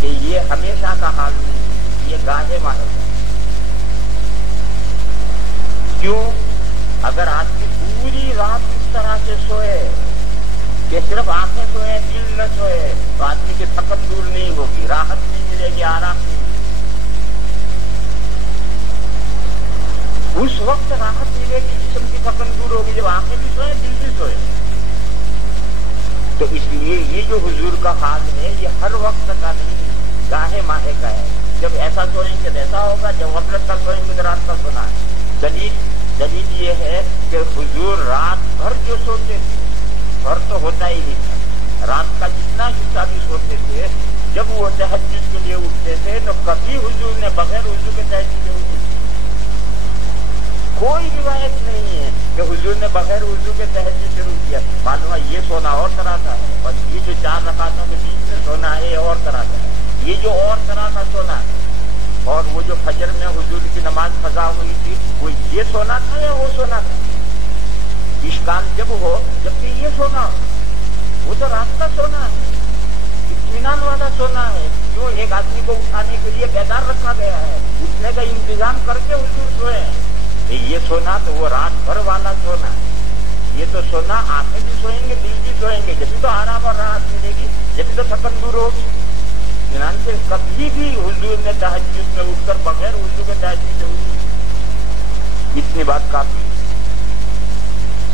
کہ یہ ہمیشہ کا حال نہیں، یہ گاہے ماہے کا۔ کیوں؟ اگر آدمی پوری رات اس طرح سے سوئے کہ صرف آنکھیں سوئے دل نہ سوئے تو آدمی کی تھکن دور نہیں ہوگی، راحت نہیں ملے گی، آرام نہیں ملے گی۔ اس وقت راحت ملے گی، جسم کی تھکن دور ہوگی جب آنکھیں بھی سوئے دل بھی سوئے۔ تو اس لیے یہ جو حضور کا حال ہے یہ ہر وقت کا نہیں، گاہے ماہے کا ہے۔ جب ایسا سوئیں گے تو ایسا ہوگا، جب غفلت کا سوئیں گے تو رات کا سونا ہے۔ دلیل یہ ہے کہ حضور رات بھر جو سوتے تھے، بھر تو ہوتا ہی نہیں تھا، رات کا جتنا حصہ بھی سوتے تھے، جب وہ تہجد کے لیے اٹھتے تھے تو کبھی حضور نے بغیر وضو کے تہجد کے اٹھے۔ کوئی روایت نہیں ہے کہ حضور نے بغیر وضو کے تہجد شروع کیا۔ معلوم ہے یہ سونا اور طرح کا ہے، اور یہ جو 4 رکعتوں کے بیچ میں سونا ہے یہ اور طرح کا ہے، یہ جو اور طرح کا سونا ہے۔ اور وہ جو فجر میں حضور کی نماز قضا ہوئی تھی وہ یہ سونا تھا یا وہ سونا تھا؟ اشکال جب ہو جبکہ یہ سونا ہو، وہ تو رات کا سونا ہے، اطمینان والا سونا ہے۔ کیوں؟ ایک آدمی کو اٹھانے کے لیے بیدار رکھا گیا ہے، اٹھنے کا انتظام کر کے حضور سوئے ہیں۔ یہ سونا تو وہ رات بھر والا سونا ہے۔ یہ تو سونا آنکھیں بھی سوئیں گے دل بھی سوئیں گے، جبھی تو آرام اور راحت ملے گی، جبھی تو تھکن دور ہوگی۔ چنانچہ کبھی بھی حضور نے تہجد میں اٹھ کر بغیر وضو کے تہجد سے اٹھی۔ اتنی بات کافی،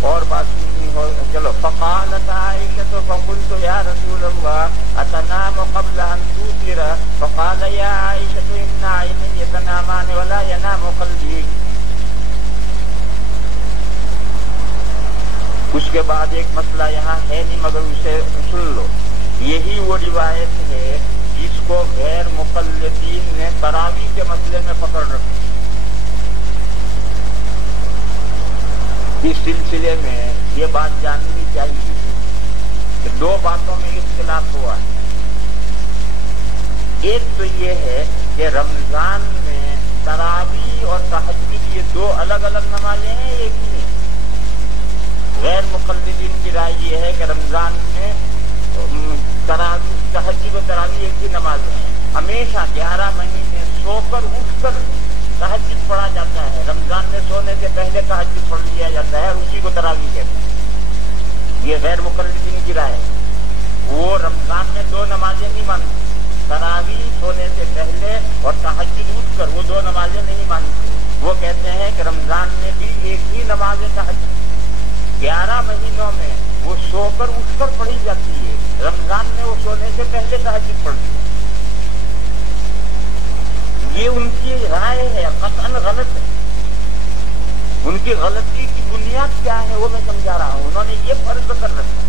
اور بات سننی ہو چلو۔ فقالت عائشة فقلت يا رسول الله أتنام قبل أن توتر فقال يا عائشة إن عيني تنامان ولا ينام قلبي۔ اس کے بعد ایک مسئلہ یہاں ہے نہیں مگر اسے سن لو۔ یہی وہ روایت ہے جس کو غیر مقلدین نے تراویح کے مسئلے میں پکڑ رکھا۔ اس سلسلے میں یہ بات جاننی چاہیے کہ 2 باتوں میں اختلاف ہوا ہے۔ ایک تو یہ ہے کہ رمضان میں تراویح اور تہجد یہ 2 الگ الگ نمازیں ہیں، ایک ہی ہیں۔ غیر مقلدین کی رائے یہ ہے کہ رمضان میں تہجد و تراویح ایک ہی نماز ہے۔ ہمیشہ 11 مہینے سو کر اٹھ کر تہجد پڑھا جاتا ہے، رمضان میں سونے سے پہلے تہجد پڑھ لیا جاتا ہے اور اسی کو تراویح کہتے ہیں۔ یہ غیر مقلدین کی رائے ہے۔ وہ رمضان میں 2 نمازیں نہیں مانتے، تراویح سونے سے پہلے اور تہجد اٹھ کر، وہ 2 نمازیں نہیں مانتے۔ وہ کہتے ہیں کہ رمضان میں بھی ایک ہی نماز تہجد 11 مہینوں میں وہ سو کر اٹھ کر پڑھی جاتی ہے، رمضان میں وہ سونے سے پہلے تہجد پڑھتی ہے۔ یہ ان کی رائے ہے، قطعاً غلط ہے۔ ان کی غلطی کی بنیاد کیا ہے وہ میں سمجھا رہا ہوں۔ انہوں نے یہ فرض کر رکھا۔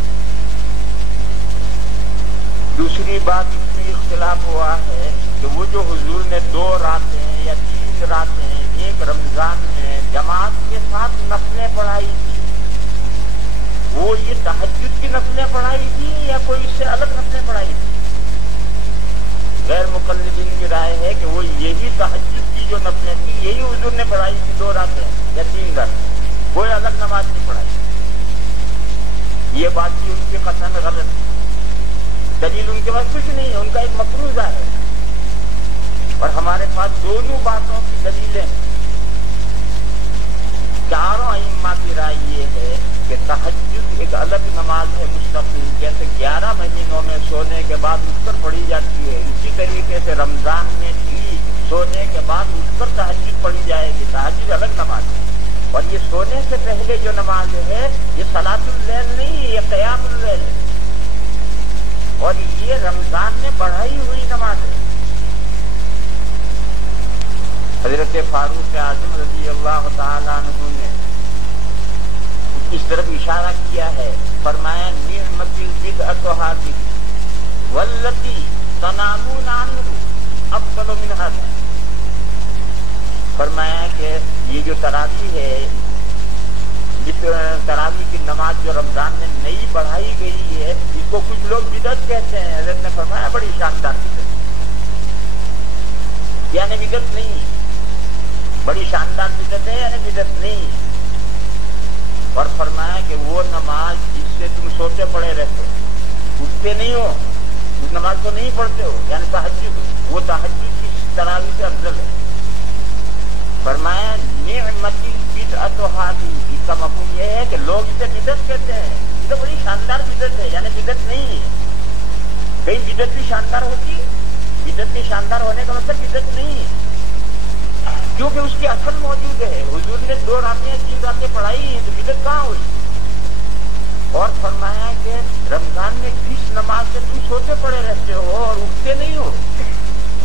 دوسری بات اس میں اختلاف ہوا ہے کہ وہ جو حضور نے 2 راتیں یا 3 راتیں ایک رمضان میں جماعت کے ساتھ نفلیں پڑھائی تھی، وہ یہ تہجد کی نفلیں پڑھائی تھی یا کوئی اس سے الگ نفلیں پڑھائی تھی؟ غیر مقلدین کی رائے ہے کہ وہ یہی تہجد کی جو نفلیں تھی یہی حضور نے پڑھائی تھی، 2 راتیں یا 3 راتیں، کوئی الگ نماز نہیں پڑھائی۔ یہ بات بھی ان کی قطعاً غلط ہے۔ دلیل ان کے پاس کچھ نہیں ہے، ان کا ایک مفروضہ ہے، اور ہمارے پاس دونوں باتوں کی دلیلیں ہیں۔ چاروں ائمہ کی رائے یہ ہے کہ تہجد ایک الگ نماز ہے مستقل، جیسے 11 مہینوں میں سونے کے بعد اٹھ کر پڑھی جاتی ہے، اسی طریقے سے رمضان میں بھی سونے کے بعد اٹھ کر تہجد پڑھی جائے گی۔ تہجد الگ نماز ہے، اور یہ سونے سے پہلے جو نماز ہے یہ صلاۃ اللیل نہیں ہے، یہ قیام اللیل ہے، اور یہ رمضان میں پڑھائی ہوئی نماز ہے۔ حضرت فاروق اعظم رضی اللہ تعالیٰ عنہ نے اس طرف اشارہ کیا ہے، فرمایا نعمت البدعۃ هذه والتي تنامون عنه افضل من هذا۔ فرمایا کہ یہ جو تراویح ہے، جس تراویح کی نماز جو رمضان میں نئی پڑھائی گئی ہے، اس کو کچھ لوگ بدعت کہتے ہیں۔ حضرت نے فرمایا بڑی شاندار بدعت، یعنی بدعت نہیں، بڑی شاندار بدعت ہے، یعنی بدعت نہیں۔ اور فرمایا کہ وہ نماز جس سے تم سوتے پڑے رہتے، اٹھتے نہیں ہو، اس نماز کو نہیں پڑھتے ہو، یعنی تہجد، وہ تہجد کی تراویح سے افضل ہے۔ فرمایا نعمت البدعۃ ھذہ، اس کا مفہوم یہ ہے کہ لوگ اسے بدعت کہتے ہیں، یہ تو بڑی شاندار بدعت ہے، یعنی بدعت نہیں ہے۔ کئی بدعت بھی شاندار ہوتی ہے، بدعت کے شاندار ہونے کا مطلب بدعت نہیں ہے، کیونکہ اس کی اصل موجود ہے۔ حضور نے 2 راتیں 3 راتیں پڑھائی ہیں، تو بدعت کہاں ہوئی؟ اور فرمایا کہ رمضان میں کس نماز سے تم سوتے پڑے رہتے ہو اور اٹھتے نہیں ہو؟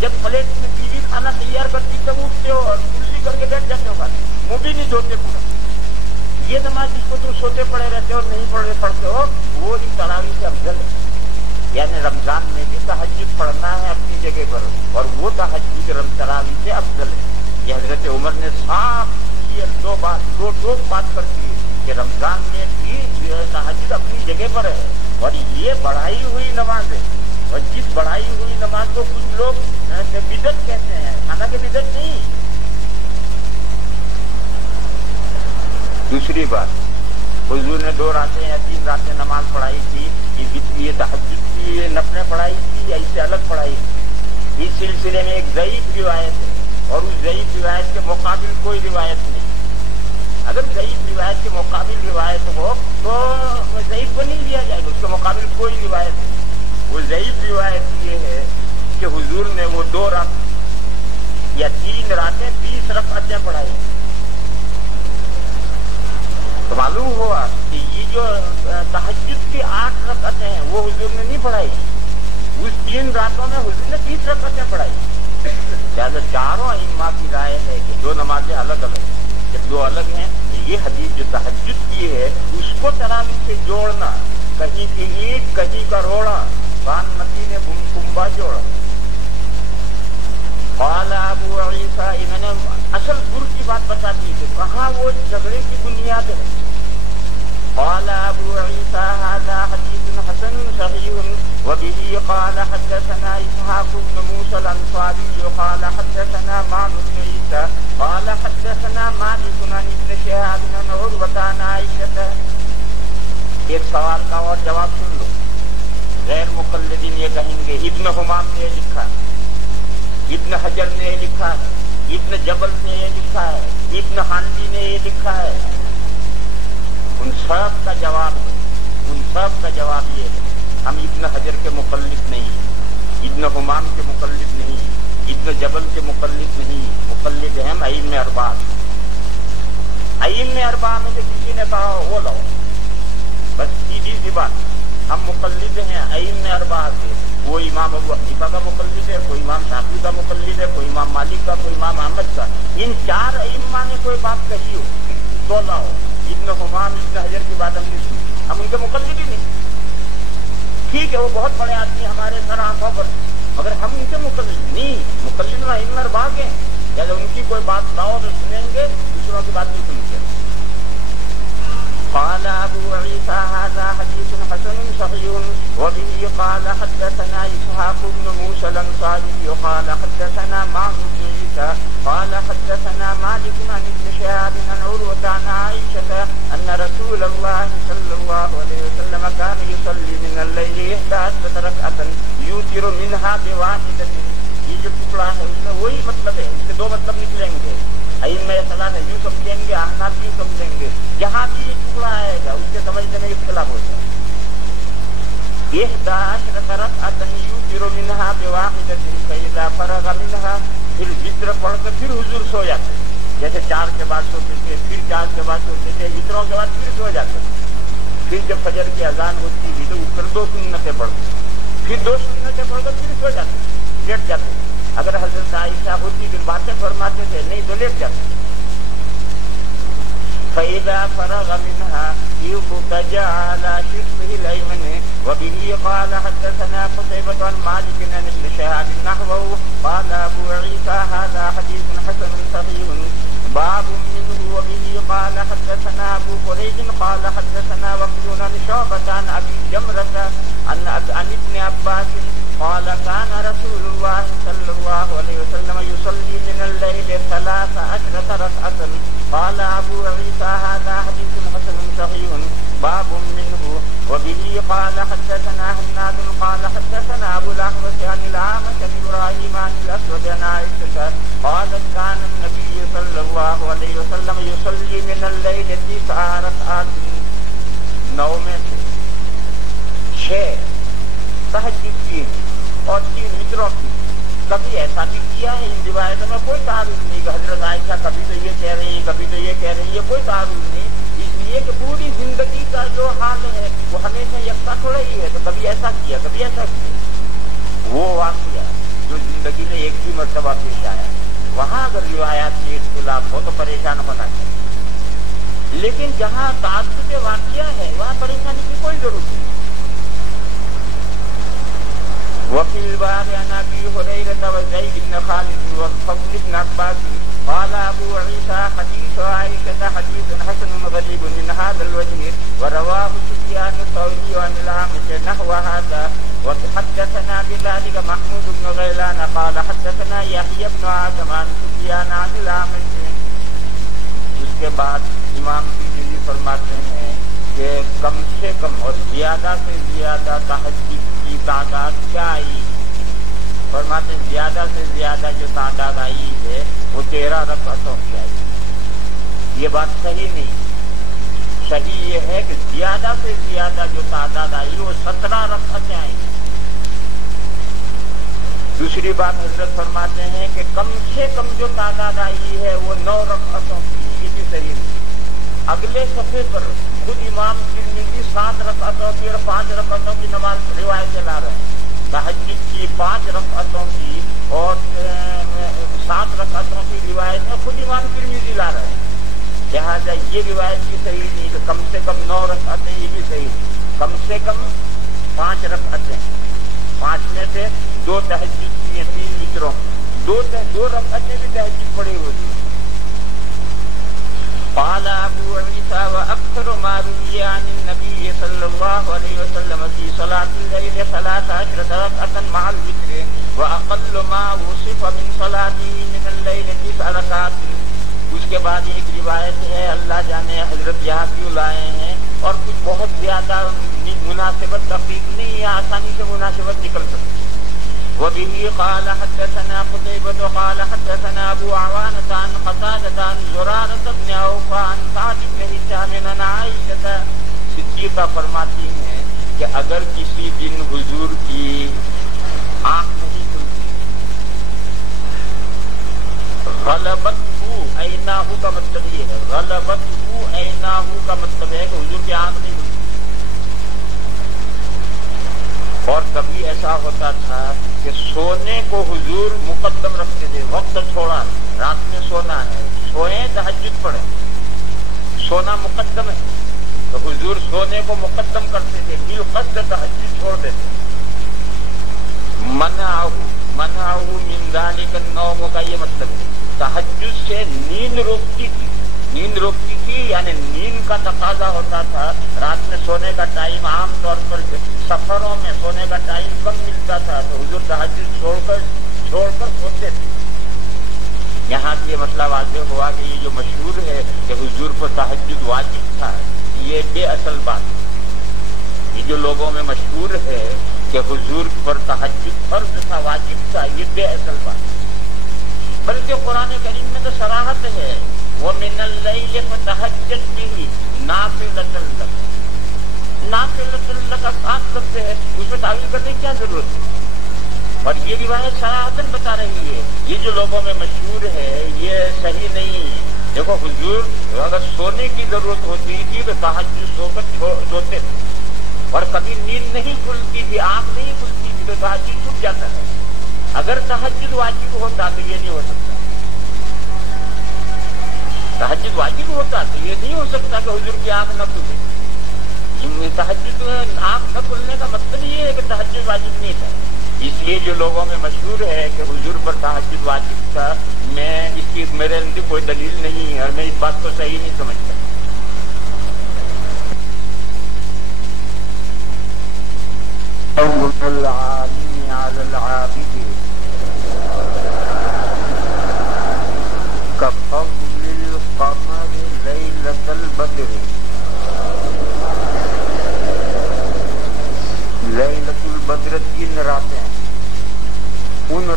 جب پلیٹ میں بیوی کھانا تیار کرتی تب اٹھتے ہو اور کلسی کر کے بیٹھ جاتے ہو، منہ بھی نہیں دھوتے پورا۔ یہ نماز جس کو تم سوتے پڑے رہتے ہو اور نہیں پڑھتے ہو، وہ ہی تراویح سے افضل ہے۔ یعنی رمضان میں بھی تہجد پڑھنا ہے اپنی جگہ پر، اور وہ تہجد تراویح سے افضل ہے۔ یہ حضرت عمر نے صاف یہ دو بات کر دی کہ رمضان میں بھی تہجد اپنی جگہ پر ہے، اور یہ بڑھائی ہوئی نماز ہے، اور جس بڑھائی ہوئی نماز کو کچھ لوگ بدعت کہتے ہیں، حالانکہ بدعت نہیں۔ دوسری بات، حضور نے 2 راتیں یا 3 راتیں نماز پڑھائی تھی، یہ تہجد کی نفلیں پڑھائی تھی یا اس سے الگ پڑھائی تھی؟ اس سلسلے میں ایک ضعیف روایت ہے، اور اس ضعیف روایت کے مقابل کوئی روایت نہیں۔ اگر ضعیف روایت کے مقابل روایت ہو تو ضعیف کو نہیں لیا جائے گا، اس کے مقابل کوئی روایت نہیں۔ وہ ضعیف روایت یہ ہے کہ حضور نے وہ 2 رات یا 3 راتیں 20 رکعتیں پڑھائی، تو معلوم ہوا کہ یہ جو تہجد کی 8 رکعتیں ہیں وہ حضور نے نہیں پڑھائی، اس 3 راتوں میں حضور نے 20 رکعتیں پڑھائی۔ لہٰذا چاروں ائمہ کی رائے ہے کہ 2 نمازیں الگ الگ، جب 2 الگ ہیں تو یہ حدیث جو تہجد کی ہے اس کو تراویح سے جوڑنا، کہیں کی اینٹ کہیں کا روڑا، کان نتی نے کنبا جوڑا۔ قال ابو عیسیٰ، انہوں نے اصل گر کی بات بتا دی کہ کہاں وہ جھگڑے کی بنیاد ہے۔ قال ابو عیسیٰ هذا حدیث حسن صحیح وبه قال حدثنا اسحاق بن موسى الانصاري قال حدثنا معن بن عيسى قال حدثنا مالك عن ابن شهاب عن عروة عن عائشة۔ ایک سوال کا اور جواب سن لو۔ غیر مقلدین یہ کہیں گے ابن حمام نے یہ لکھا، ابن حجر نے یہ لکھا ہے، ابن جبل نے یہ لکھا ہے، ابن حنبی نے یہ لکھا ہے۔ ان سب کا جواب یہ ہے، ہم ابن حجر کے مقلد نہیں، ابن حمام کے مقلد نہیں، ابن جبل کے مقلد نہیں، مقلد ہیں ائمہ اربعہ۔ ائمہ اربعہ میں سے کسی نے کہا وہ لو، بس سیدھی سی بات، ہم مقلد ہیں ائمہ اربعہ سے۔ وہ امام ابو حنیفہ کا مقلد ہے، کوئی امام شافعی کا مقلد ہے، کوئی امام مالک کا، کوئی امام احمد کا۔ ان 4 ائمہ نے کوئی بات کہی ہو تو لاؤ، ابن حمام ابن حجر کی بات ہم نہیں سنی، ہم ان کے مقلد ہی نہیں۔ ٹھیک ہے وہ بہت بڑے آدمی ہمارے سر آنکھوں پر، مگر ہم ان کے مقلد نہیں، مقلد میں ائمہ اربعہ کے ہیں، جب ان کی کوئی بات لاؤ تو سنیں گے، دوسروں کی بات نہیں سنیں گے۔ قال ابو عيسى هذا حديث حسن صحيح وبه قال حدثنا اسحاق بن موسى الانصاري قال حدثنا معن بن عيسى قال حدثنا مالك عن ابن شهاب عن عروة عن عائشة ان رسول الله صلى الله عليه وسلم كان يصلي من الليل 11 ركعة يوتر منها بواحدة۔ یہ جو ٹکڑا ہے اس میں وہی مطلب ہے، اس کے 2 مطلب نکلیں گے۔ ائمہ ثلاثہ یوں سمجھیں گے، احناف یوں سمجھیں گے، جہاں بھی یہ ٹکڑا آئے گا اس کے سمجھنے میں اختلاف ہو جائے گا۔ 11 ركعة يوتر منها بواحدة فإذا فرغ منها، پھر وتر پڑھ کر پھر حضور سو جاتے، جیسے 4 کے بعد سوتے تھے، پھر 4 کے بعد سوتے تھے، وتروں کے بعد پھر سو جاتے، پھر جب فجر کی اذان ہوتی تھی تو اٹھ کر 2 سنتیں پڑھتے، پھر 2 سنتیں پڑھ کر پھر سو جاتے، لیٹ جاتے۔ اگر حضرت عائشہ ہوتی پھر باتیں فرماتے تھے، نہیں تو لیٹ جاتے۔ فإذا فرغ منها اضطجع على شقه الأيمن وبه قال حدثنا قتيبة عن مالك عن ابن شهاب نحوه قال أبو عيسى هذا حديث حسن صحيح باب منه وبه قال حدثنا أبو فريد قال حدثنا وكيع عن شعبة عن أبي جمرة عن ابن عباس قال كان رسول الله صلى الله عليه وسلم يصلي من الليل 13 ركعة قال أبو عيسى هذا حديث حسن صحيح باب منه وبه قال حدثنا حناد قال حدثنا ابو الاحوص عن الاعمش عن ابراهيم عن الاسود عن عائشة قالت كان النبي صلى الله عليه وسلم يصلي من الليل 9 ركعات، 9 میں سے 6 تہجد کی اور 3 وتروں کی. کبھی ایسا بھی کیا ہے، ان روایتوں میں کوئی تعارض نہیں کہ حضرت عائشہ کبھی تو یہ کہہ رہی ہیں کبھی تو یہ کہہ رہی ہیں، یہ کوئی تعارض نہیں. اس لیے کہ پوری زندگی کا جو حال ہے وہ ہمیشہ یکساں تھوڑا ہی ہے، تو کبھی ایسا کیا کبھی ایسا کیا. وہ واقعہ جو زندگی میں ایک بھی مرتبہ پیش آیا، وہاں اگر روایات میں اختلاف ہو تو پریشان ہونا چاہیے. لیکن جہاں تعدد واقعہ ہے وہاں پریشانی کی کوئی ضرورت نہیں. وفي الباب عن ابي هريره وزيد بن خالد والفضل بن عباس قال ابو عيسى حديث عائشه حديث حسن غريب من هذا الوجه، ورواه سفيان الثوري عن الاعمش نحو هذا. وحدثنا بذلك محمود بن غيلان قال حدثنا يحيى بن آدم عن سفيان عن الاعمش. اس کے بعد امام ترمذی فرماتے ہیں کہ کم سے کم اور زیادہ سے زیادہ تہجد کی تعداد کیا آئی؟ فرماتے ہیں زیادہ سے زیادہ جو تعداد آئی ہے وہ 13 رکعتوں کی آئی. یہ بات صحیح نہیں. صحیح یہ ہے کہ زیادہ سے زیادہ جو تعداد آئی وہ 17 رکعتیں آئی. دوسری بات حضرت فرماتے ہیں کہ کم سے کم جو تعداد آئی ہے وہ 9 رکعتوں کی. یہ بھی صحیح نہیں. اگلے صفحے پر خود امام ترمذی 7 رکعتوں کی اور 5 رکعتوں کی نماز روایت لا رہے ہیں. تہجد کی 5 رکعتوں کی اور 7 رکعتوں کی روایت میں خود امام ترمذی لا رہے ہیں. لہٰذا یہ روایت بھی صحیح نہیں کہ کم سے کم 9 رکعتیں، یہ بھی صحیح نہیں. کم سے کم 5 رکعتیں، 5 میں سے 2 تہجد کی ہیں، 3 وتروں، 2 رکعتیں بھی تہجد پڑی ہوتی ہیں. قال ابو عيسى واكثر ما روي عن النبي صلى الله عليه وسلم في صلاة الليل 13 ركعة مع الوتر، واقل ما وصف من صلاته من الليل 9 ركعات. اس کے بعد ایک روایت ہے، اللہ جانے حضرت یہاں کیوں لائے ہیں، اور کچھ بہت زیادہ مناسبت دقیق نہیں ہے، آسانی سے مناسبت نکل سکتی. وبه قال حدثنا قتيبة قال حدثنا ابو عوانة عن قتادة عن زرارة بن عوف عن سعد بن هشام عن عائشة. صدیقہ فرماتی ہیں کہ اگر کسی دن حضور کی آنکھ نہیں کھلتی، غلبتہ عیناہ کا مطلب یہ ہے، غلبتہ عیناہ کا مطلب ہے کہ حضور کی آنکھ نہیں کھلتی. اور کبھی ایسا ہوتا تھا کہ سونے کو حضور مقدم رکھتے تھے. وقت تھوڑا، رات میں سونا ہے، سوئیں تہجد پڑھیں، سونا مقدم ہے تو حضور سونے کو مقدم کرتے تھے، بالقصد تہجد چھوڑ دیتے. منعہ من ذلک النوم کا یہ مطلب ہے تہجد سے نیند روکتی تھی. نیند روکتی تھی یعنی نیند کا تقاضا ہوتا تھا. رات میں سونے کا ٹائم عام طور پر سفروں میں سونے کا ٹائم کم ملتا تھا تو حضور تہجد چھوڑ کر سوتے تھے. یہاں سے یہ مسئلہ واضح ہوا کہ یہ جو مشہور ہے کہ حضور پر تہجد واجب تھا، یہ بے اصل بات ہے. یہ جو لوگوں میں مشہور ہے کہ حضور پر تہجد فرض تھا، واجب تھا، یہ بے اصل بات ہے. بلکہ قرآن کریم میں تو صراحت ہے وَمِنَ اللَّيْلِ فَتَهَجَّدْ بِهِ نَافِلَةً لَكَ. نَافِلَةً لَكَ 7 لفظ ہے، اس میں تعویل کرنے کی کیا ضرورت ہے؟ اور یہ روایت صراحتاً بتا رہی ہے یہ جو لوگوں میں مشہور ہے یہ صحیح نہیں ہے. دیکھو حضور اگر سونے کی ضرورت ہوتی تھی تو تہجد سو کر سوتے تھے، اور کبھی نیند نہیں کھلتی تھی، آنکھ نہیں کھلتی تھی تو تہجد چھوٹ جاتا ہے. اگر تہجد واجب ہوتا تو یہ نہیں ہو سکتا. تہجد واجب ہوتا تو یہ نہیں ہو سکتا کہ حضور کی آنکھ نہ کھلے. تہجد آنکھ نہ کھلنے کا مطلب یہ ہے کہ تہجد واجب نہیں تھا. اس لیے جو لوگوں میں مشہور ہے کہ حضور پر تہجد واجب تھا، میں اس کی میرے اندر کوئی دلیل نہیں ہے اور میں اس بات کو صحیح نہیں سمجھتا. العالم على العابد كفضل القمر ليلة البدر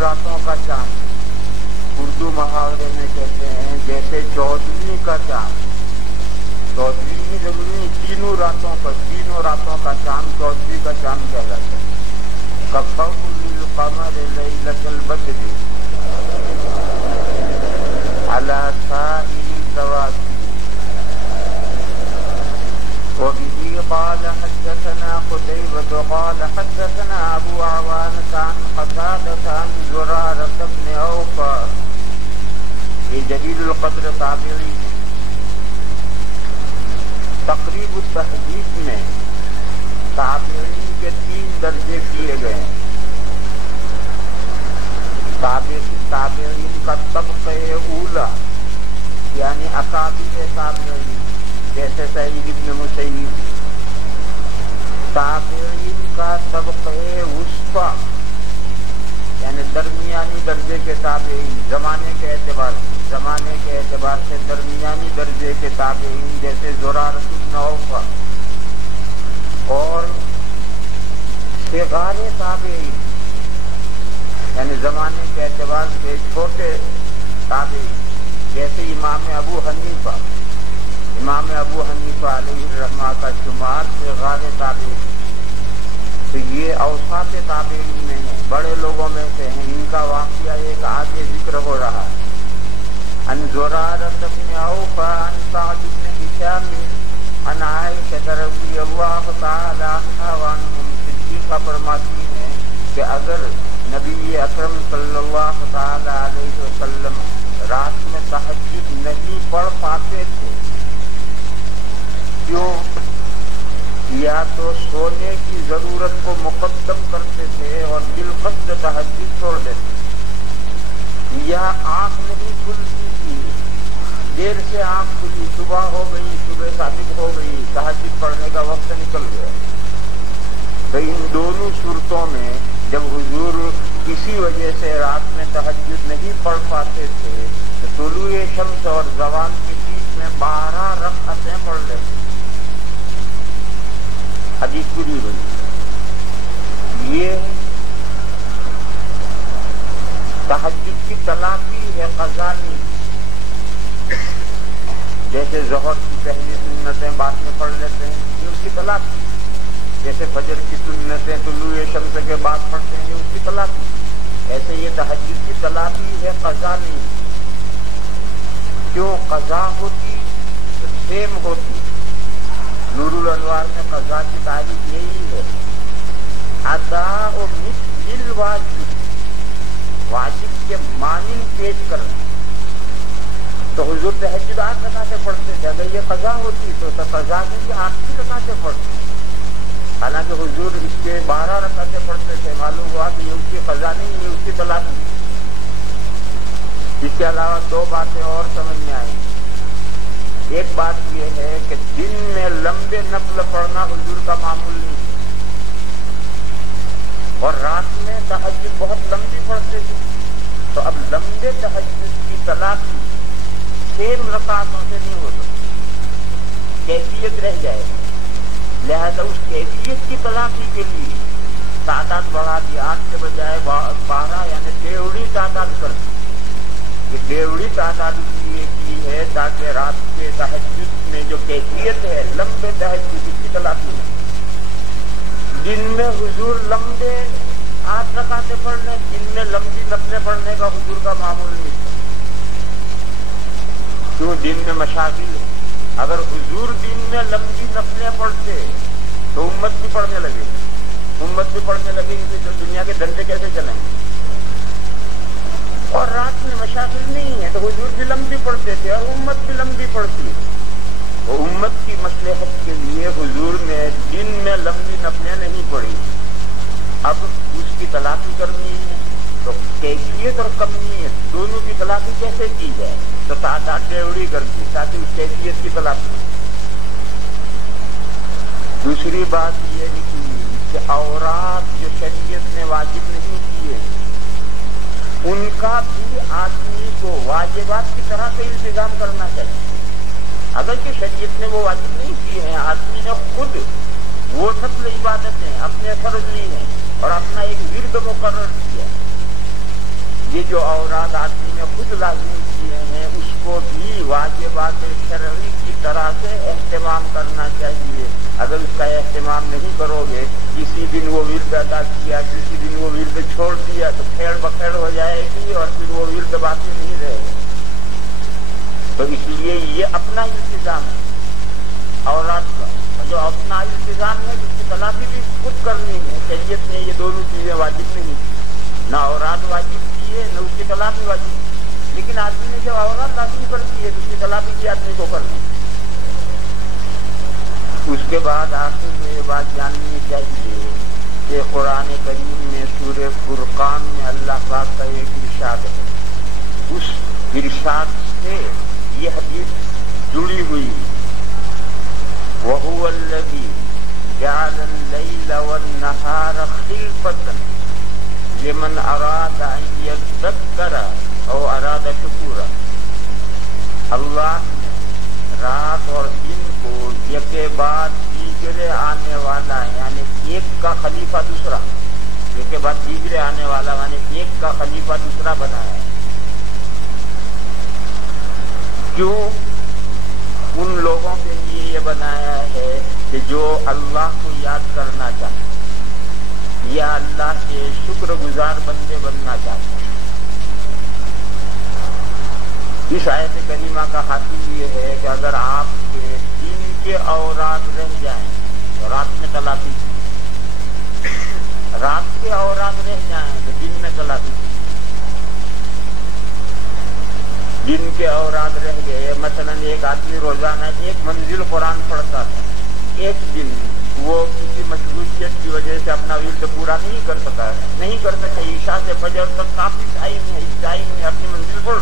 راتوں کا چاند، اردو محاورے میں کہتے ہیں جیسے 14ویں کا چاند، 14ویں ضروری نہیں، تینوں راتوں کا چاند 14ویں کا چاند کہلاتا ہے۔ کفر للقمر لیلۃ البدر علی سائر الکواکب وبه قال حدثنا قتيبة قال حدثنا أبو عوانة عن قتادة عن زرارة بن أوفى، یہ جلیل القدر تابعی ہے۔ تقریب التحدیث میں تابعین کے 3 درجے کیے گئے ہیں۔ تابعین کا طبقہ اولا یعنی اکابر تابعین جیسے سعید ابن مسیب، تابعین کا طبقہ وسطیٰ یعنی درمیانی درجے کے تابعین، زمانے کے اعتبار سے درمیانی درجے کے تابعین جیسے زرارۃ بن اوفیٰ، اور صغار تابعین یعنی زمانے کے اعتبار سے چھوٹے تابعین جیسے امام ابو حنیفہ علیہ الرحمہ کا شمار صغار تابعین۔ تو یہ اوساط تابعین میں ہیں، بڑے لوگوں میں سے ہیں۔ ان کا واقعہ ایک آگے ذکر ہو رہا ہے۔ عن زرارۃ بن اوفیٰ عن سعد بن ہشام عن عائشہ رضی اللہ تعالی عنہا وعنہم، صدیقہ فرماتی ہیں کہ اگر نبی اکرم صلی اللہ تعالی علیہ وسلم رات میں تہجد نہیں پڑھ پاتے تھے، کیوں؟ یا تو سونے کی ضرورت کو مقدم کرتے تھے اور بالقصد تہجد چھوڑ دیتے، یا آنکھ نہیں کھلتی تھی، دیر سے آنکھ کھلی، صبح ہو گئی، صبح صادق ہو گئی، تہجد پڑھنے کا وقت نکل گیا۔ تو ان دونوں صورتوں میں جب حضور کسی وجہ سے رات میں تہجد نہیں پڑھ پاتے تھے تو طلوع شمس اور زوال کے بیچ میں 12 رکعتیں پڑھ لیتے۔ حدیث پوری ہوئی۔ یہ تہجد کی تلافی ہے، قضا نہیں۔ جیسے ظہر کی پہلی سنتیں بعد میں پڑھ لیتے ہیں، یہ اس کی تلافی۔ جیسے فجر کی سنتیں طلوع شمس کے بعد پڑھتے ہیں، یہ اس کی تلافی۔ ایسے یہ تہجد کی تلافی ہے، قضا نہیں۔ کیوں؟ قضا ہوتی تو سیم ہوتی۔ نور الانوار میں قضا کی تعریف یہی ہے، ادا و مثل الواجب، واجب کے مانند پیش کرنا۔ تو حضور تہجد 8 رکعتیں پڑھتے تھے، اگر یہ قضا ہوتی تو قضا کی 8 رکعتیں پڑھتے، حالانکہ حضور اس کے 12 رکعتیں پڑھتے تھے۔ معلوم ہوا کہ یہ اس کی قضا نہیں، یہ اس کی تلافی۔ اس کے علاوہ 2 باتیں اور سمجھ میں آئیں۔ ایک بات یہ ہے کہ دن میں لمبے نفل پڑھنا حضور کا معمول نہیں ہے، اور رات میں تہجد بہت لمبی پڑھتے تھے۔ تو اب لمبے تہجد کی تلافی سیم رکعتوں سے نہیں ہو سکتی، کیفیت رہ جائے گی۔ لہذا اس کیفیت کی تلافی کے لیے تعداد بڑھا دی، 8 کے بجائے 12 یعنی 1.5 تعداد کر دی۔ یہ 1.5 تعداد اس لیے کی ہے تاکہ رات کے تہجد میں جو کیفیت ہے لمبے تہجد کی تلافی ہے۔ دن میں حضور لمبے 8 رکعتیں پڑھنے، دن میں لمبی نفلیں پڑھنے کا حضور کا معمول نہیں تھا۔ کیوں؟ دن میں مشاغل ہے۔ اگر حضور دن میں لمبی نفلیں پڑھتے تو امت بھی پڑھنے لگے گی تو دنیا کے دھندے کیسے چلیں گے؟ اور رات میں مشاغل نہیں ہے تو حضور بھی لمبی پڑھتے تھے اور امت بھی لمبی پڑھتی ہے۔ تو امت کی مصلحت کے لیے حضور نے دن میں لمبی نفلیں نہیں پڑھی، اب اس کی تلافی کرنی ہے تو کیفیت اور کمیت دونوں کی تلافی کیسے کی جائے؟ تو تعداد 1.5 کر دی تاکہ اس کیفیت کی تلافی ہو۔ دوسری بات یہ لکھی کہ اوراد جو شریعت نے واجب نہیں کیے ان کا بھی آدمی کو واجبات کی طرح سے انتظام کرنا چاہیے۔ اگرچہ شریعت نے وہ واجب نہیں کیے ہیں، آدمی نے خود وہ نفل عبادتیں اپنے فرض لی ہیں اور اپنا ایک ورد مقرر کیا، یہ جو اوراد آدمی نے خود لازم کیے ہیں اس کو بھی واجبات شرعی کی طرح سے اہتمام کرنا چاہیے. اگر اس کا اہتمام نہیں کرو گے، کسی دن وہ ورد ادا کیا، کسی دن وہ ورد چھوڑ دیا تو کھیڑ بکھیڑ ہو جائے گی اور پھر وہ ورد باقی نہیں رہے گا. تو اس لیے یہ اپنا التزام ہے اوراد کا، جو اپنا التزام ہے جس کی تلافی بھی خود کرنی ہے. شریعت نے یہ دونوں چیزیں واجب نہیں کی، نہ اوراد واجب کی ہے نہ اس کی تلافی واجب کی. لیکن آدمی نے جب اوراد لازم کر دی ہے تو اس کی تلافی بھی آدمی کو کرنی. اس کے بعد آخر میں یہ بات جاننی چاہیے کہ قرآن کریم میں سورہ فرقان میں اللہ پاک کا ایک ارشاد ہے، اس ارشاد سے یہ حدیث جڑی ہوئی. وَهُوَ الَّذِي جَعَلَ اللَّيْلَ وَالنَّهَارَ خِلْفَةً لِمَنْ أَرَادَ أَن يَذَّكَّرَ أَوْ أَرَادَ شُكُورًا. اللہ نے رات اور دن کو یکے بعد دیگرے آنے والا، یعنی ایک کا خلیفہ دوسرا، یکے بعد دیگرے آنے والا یعنی ایک کا خلیفہ دوسرا بنایا ہے. کیوں؟ ان لوگوں کے لیے یہ بنایا ہے کہ جو اللہ کو یاد کرنا چاہتے ہیں یا اللہ کے شکر گزار بندے بننا چاہتے ہیں. اس آیت کریمہ کا حاصل یہ ہے کہ اگر آپ کے دن کے اوراد رہ جائیں تو رات میں تلافی، رات کے اوراد رہ جائیں تو دن میں تلافی. دن کے اوراد رہ گئے، مثلا ایک آدمی روزانہ ایک منزل قرآن پڑھتا تھا، ایک دن وہ کسی مشغولیت کی وجہ سے اپنا ورد پورا نہیں کر سکا، عشاء سے فجر تک کافی ٹائم ہے، اس ٹائم میں اپنی منزل پڑھ.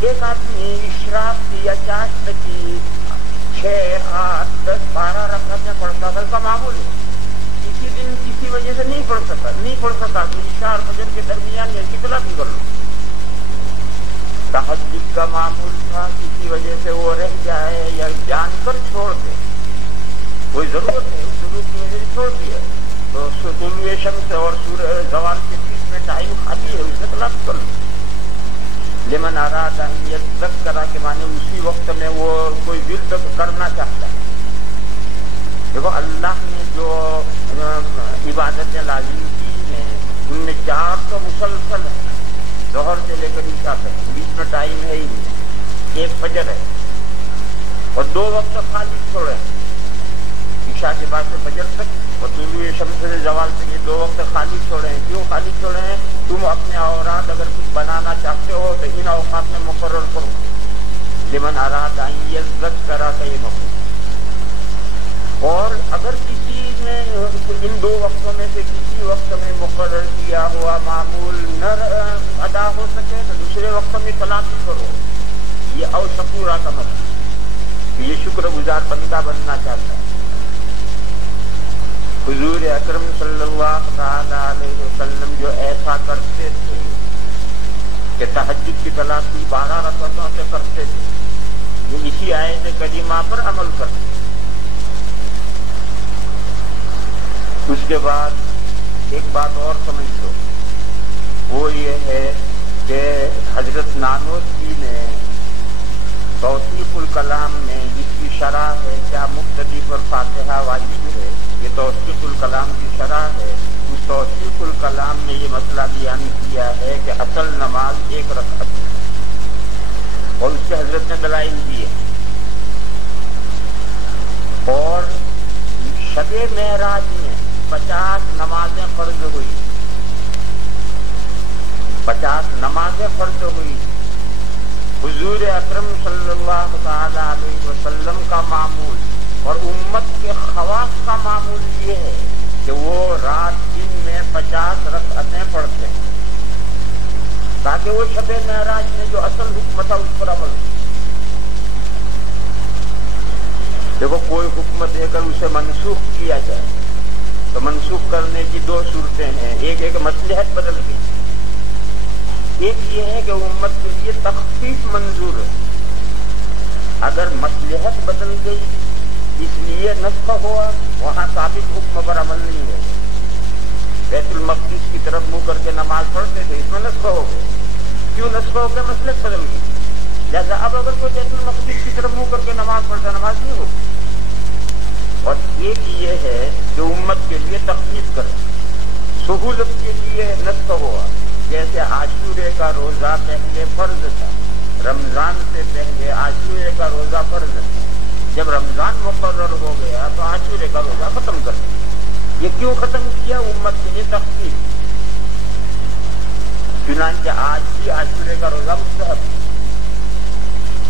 ایک آدمی اشراق کی یا چاشت کی 6، 8، 10، 12 رکعتیں پڑھتا تھا، اس کا معمول ہے. کسی دن کسی وجہ سے نہیں پڑھ سکا تو عشاء اور فجر کے درمیان میں کتنا بھی کر لو. تہجد کا معمول تھا، کسی وجہ سے وہ رہ جائے یا جان کر چھوڑ دے، کوئی ضرورت ہے، اس ضرورت کی وجہ سے چھوڑ دیا تو طلوع شمس اور زوال کے بیچ میں ٹائم خالی ہے، اس سے تلاش کر لو. لمن اراد ان یذکر کے معنی اسی وقت میں وہ کوئی ورد کرنا چاہتا ہے. دیکھو اللہ نے جو عبادتیں لازم کی ہیں ان میں 4 تو مسلسل ہیں، ظہر سے لے کر عشاء تک، بیچ میں ٹائم ہے ہی نہیں. ایک فجر ہے اور 2 وقت خالی چھوڑے، عشاء کے بعد سے فجر تک اور طلوع شمس سے زوال تک، یہ 2 وقت خالی چھوڑے ہیں. کیوں خالی چھوڑے ہیں؟ تم اپنے اوراد اگر کچھ بنانا چاہتے ہو تو ان اوقات میں مقرر کرو. لمن اراد ان یذکر کا یہ مقصد. اور اگر کسی نے ان 2 وقتوں میں سے کسی وقت میں مقرر کیا ہوا معمول نہ ادا ہو سکے تو دوسرے وقت میں تلافی کرو. یہ او شکورا کا مطلب، یہ شکر گزار بندہ بننا چاہتا ہے. حضور اکرم صلی اللہ تعالی علیہ وسلم جو ایسا کرتے تھے کہ تہجد کی تلافی 12 رکعتوں سے کرتے تھے، یہ اسی آیت کریمہ پر عمل کرتے. اس کے بعد ایک بات اور سمجھ لو، وہ یہ ہے کہ حضرت نانوتوی نے توثیق الکلام میں جس کی شرح ہے کیا مقتدی پر فاتحہ واجب ہے، یہ توثیق الکلام کی شرح ہے. اس توثیق الکلام میں یہ مسئلہ بیان کیا ہے کہ اصل نماز 1 رکعت ہے اور اس کے حضرت نے دلائل دیے. اور شب معراج میں 50 نمازیں فرض ہوئی، 50 نمازیں فرض ہوئی. حضور اکرم صلی اللہ تعالی علیہ وسلم کا معمول اور امت کے خواص کا معمول یہ ہے کہ وہ رات دن میں 50 رکعتیں پڑھتے ہیں تاکہ وہ شب معراج میں جو اصل حکم تھا اس پر عمل ہو. دیکھو کوئی حکم دے کر اسے منسوخ کیا جائے تو منسوخ کرنے کی 2 صورتیں ہیں. ایک ہے کہ مصلحت بدل گئی، ایک یہ ہے کہ امت کے لیے تخفیف منظور ہے. اگر مصلحت بدل گئی اس لیے نسخ ہوا، وہاں ثابت حکم پر عمل نہیں ہوگا. بیت المقدس کی طرف منہ کر کے نماز پڑھتے تھے، اس میں نسخہ ہو گیا. کیوں نسخہ ہو گیا؟ مسلک بدل گئی. لہٰذا اب اگر کوئی بیت المقدس کی طرف منہ کر کے نماز پڑھتا نماز نہیں ہوگی. اور ایک یہ ہے کہ امت کے لیے تخفیف کرے، سہولت کے لیے نسخہ ہوا. جیسے عاشورے کا روزہ پہلے فرض تھا، رمضان سے پہلے عاشورے کا روزہ فرض تھا. جب رمضان مقرر ہو گیا تو عاشورے کا روزہ ختم کر دیا. یہ کیوں ختم کیا؟ امت کے لیے تخفیف. چنانچہ آج بھی عاشورے کا روزہ مستحب ہے.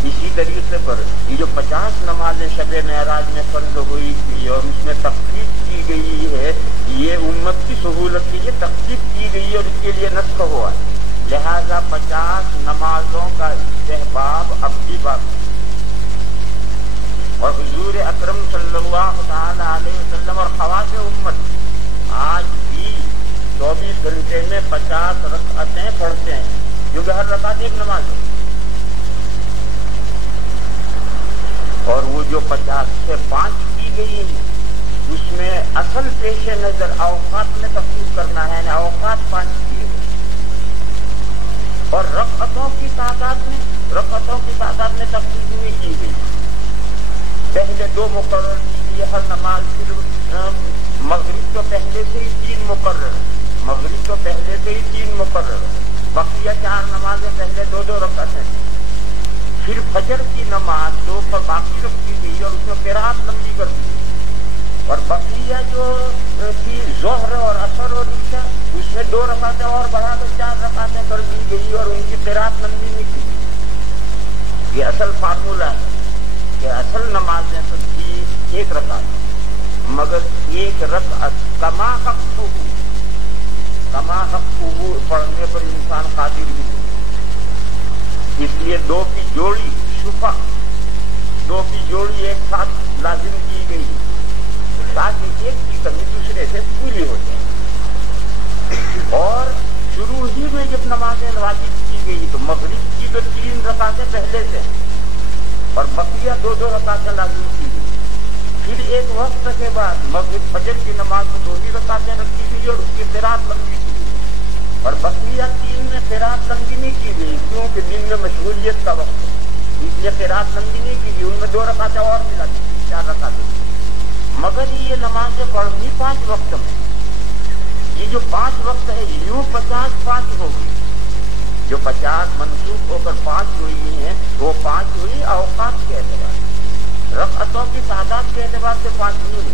اسی طریقے پر یہ جو 50 نمازیں شب معراج میں فرض ہوئی تھی اور اس میں تخفیف کی گئی ہے، یہ امت کی سہولت کے لیے تخفیف کی گئی اور اس کے لیے نسخ ہوا. لہذا 50 نمازوں کا استحباب اب بھی باقی. اور حضور اکرم صلی اللہ تعالی علیہ وسلم اور خواص امت آج بھی 24 گھنٹے میں 50 رکعتیں پڑھتے ہیں، کیونکہ ہر رکعت ایک نماز ہے. اور وہ جو 50 سے 5 کی گئی ہے اس میں اصل پیش نظر اوقات میں تخفیف کرنا ہے، یعنی اوقات 5 کیے گئے. اور رکعتوں کی تعداد میں تخفیف نہیں کی گئی. پہلے 2 مقرر کی گئی ہر نماز. مغرب تو پہلے سے ہی 3 مقرر. بقیہ 4 نمازیں پہلے 2 رکعتیں. پھر فجر کی نماز 2 پر باقی رکھی گئی اور اس میں قرات لمبی کر دی. اور بقیہ جو تھی ظہر اور عصر اور عشاء اس میں 2 رکعتیں اور بڑھا کر 4 رکعتیں کر دی گئی اور ان کی قرات لمبی نہیں کی. یہ اصل فارمولہ ہے کہ اصل نمازیں تو تھی 1 رکعت، مگر 1 رکعت کما حق پڑھنے پر انسان قادر نہیں ہے. اس لیے 2 کی جوڑی شفا، 2 کی جوڑی ایک ساتھ لازم کی گئی تاکہ ایک کی کمی دوسرے سے پوری ہو جائے. اور شروع ہی میں جب نمازیں واجب کی گئی تو مغرب کی تو 3 رکعتیں پہلے سے اور بقیہ 2 رکعتیں لازم کی گئی. پھر ایک وقت کے بعد مغرب فجر کی نماز کو 2 ہی رکعتیں رکھی گئی اور اس کی قرات لمبی کی گئی. اور بقیہ 3 میں قرات لمبی نہیں کی گئی کیونکہ دن میں مشغولیت کا وقت ہے، اس لیے قرات لمبی نہیں کی گئی. ان میں 2 رکعتیں اور ملا دی، 4 رکعتیں. مگر یہ نمازیں پڑھنی 5 وقت میں. یہ جو 5 وقت ہے یوں 50 ہو گئی. جو 50 منسوخ ہو کر 5 ہوئی ہیں وہ 5 ہوئی اوقات کے اعتبار سے. رکعتوں کی تعداد کے اعتبار سے 5 نہیں ہوئی.